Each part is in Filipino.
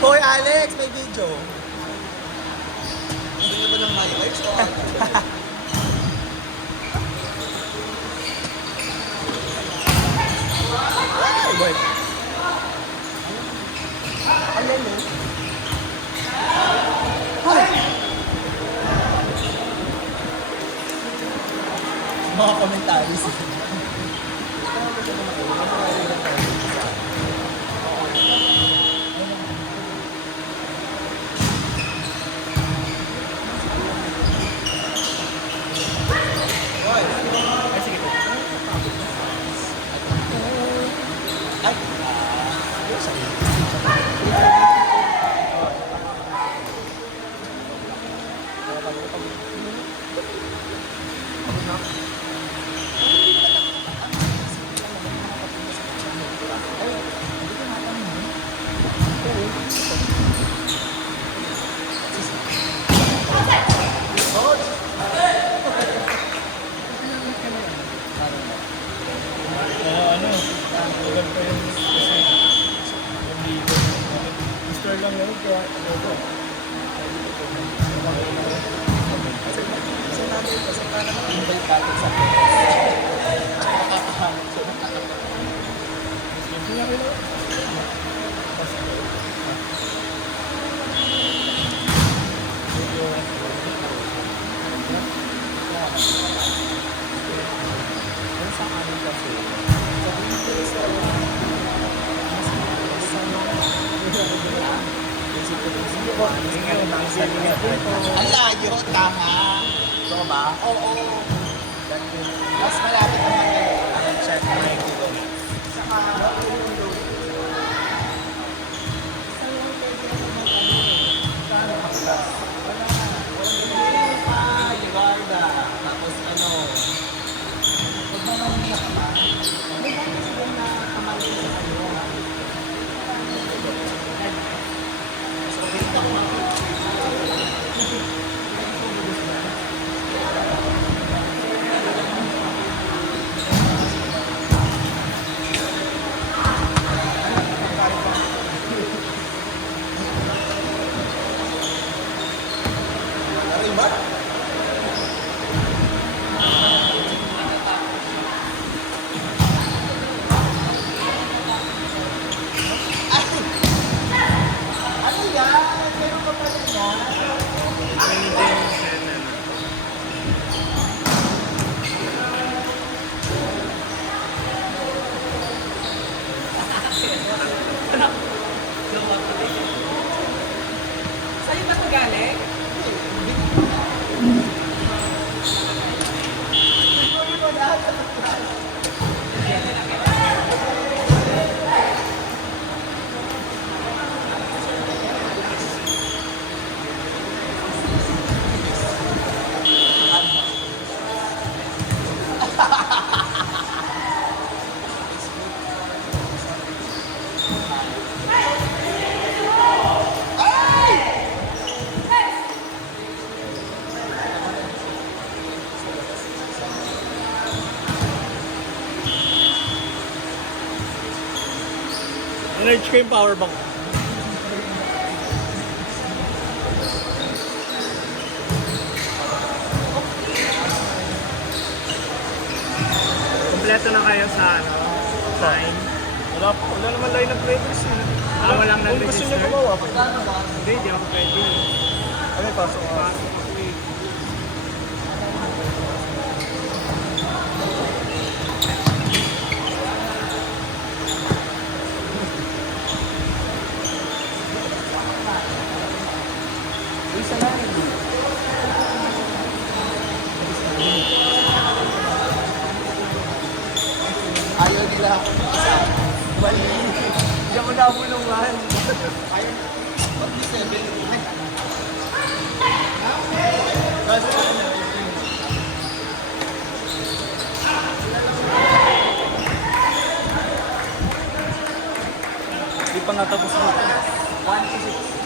Hoy, Alex, may video. Hindi mo ba ng highlights o ano? Ay, boy. Ang lalo. Hoy! Mga commentaries. Ay, sige po. Ay, yun sa Tagal pa yung Star lang yun, kaya ano ko. Kasi namin ito, sa parang invite natin sa nakakahanap siya ng Hindi nga rin. Pero sa amin kasi, ang layo, tama. Ito ba? Oo. Mas malapit naman kayo. Ang chef na yung kilo. Saka, Liwarda. Tapos ano, huwag mo nang niyak ba? May bakit sila na kamali sa kanyo. So, wait ako. Arimat? Ano yan? Meron ka pala yan? Sa'yo ba ito galing? Energy ko yung power bank. Kompleto na kayo sa ano? Sign. Wala naman line of flavors eh. Walang Kung gusto niyo gumawa, pwede. Hindi, di ako pwede. Ano, pasok ka. Pasok ako eh. Isa lang. Ayaw nila ako isa. Bali. Hindi ako nabulungan. Ayaw. Mag-7. Kasi ano, Di pa nga tapos mo. 1 to 6.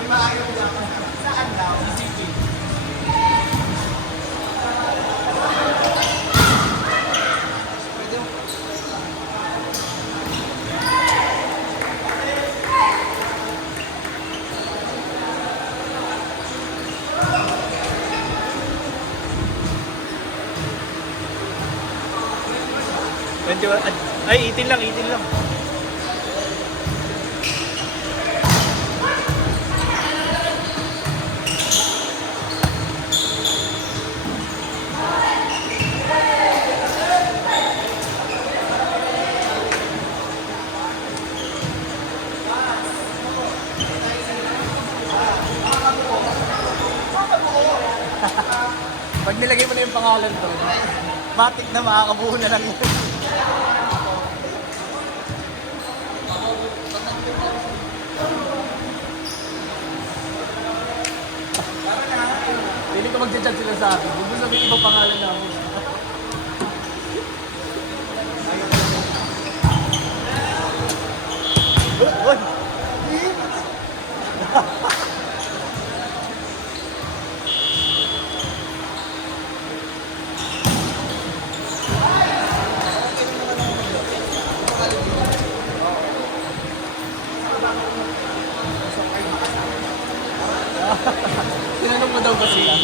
Ang maayaw niya. Saan daw? City. Pwede 21, ay 18 lang, 18 lang. Pag nilagay mo na yung pangalan doon, matik na makakabuo na lang yun. Pili ko mag-chat sila sa akin. Huwag mo sabihin ibang pangalan namin. Uy! Tinanong mo daw ba sila?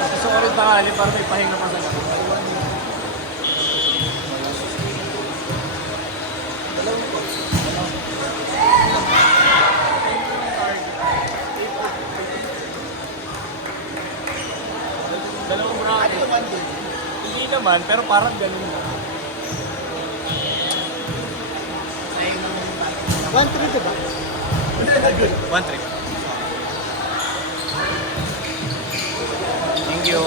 Gusto ko rin tangali para may pahinga pa sa lakas. Dalawang bracket. Hindi naman, pero parang ganun lang. 1-3 diba? Good. 1-3. Thank you.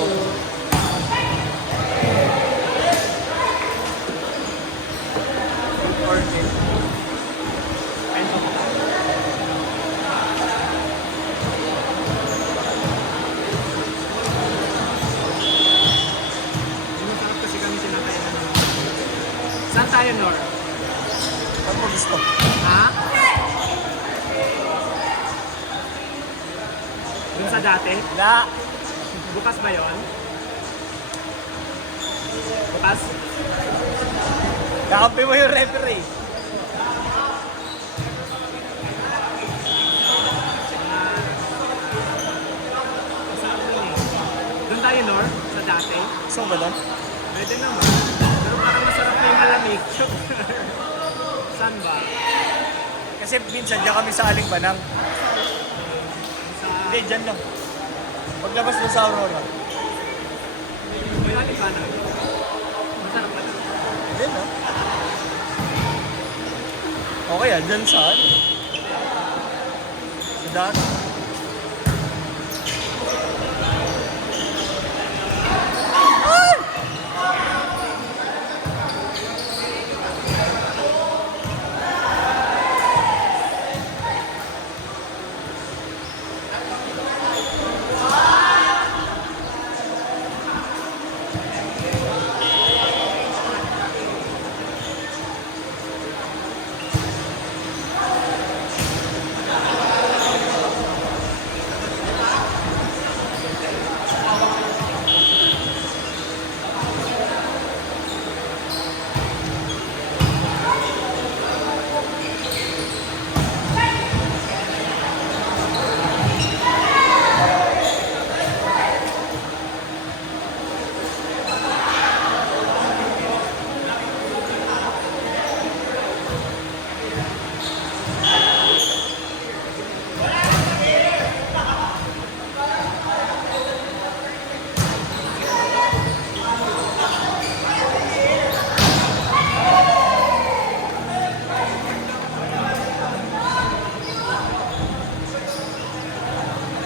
Masarap kasi kami tinatayan. Saan tayo, Nor? Saan mo gusto? Ha? Dun sa dati? Na! Bukas ba yun? Bukas? Kakampi mo yung referee. Masarap dun eh. Dun tayo, Nor? Sa dati? Gusto mo ba doon? Pwede naman. Pero parang masarap na yung malamig. Saan ba? Kasi minsan dyan kami sa Aling Banang. Sa... Hindi, dyan lang. Paglabas mo sa Aurora. May aling ka na. Masarap ba? Hindi na. Okay ah, dyan saan? Sa daan.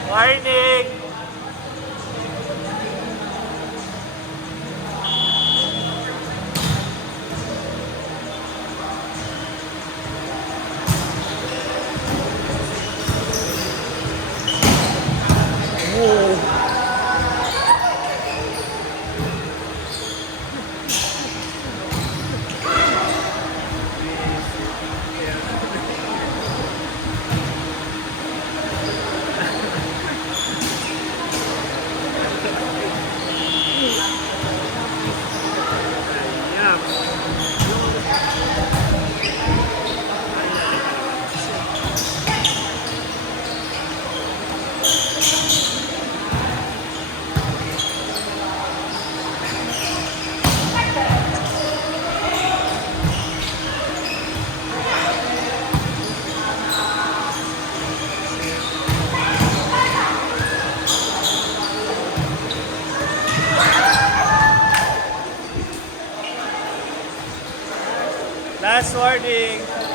Morning! Yeah. Last warning.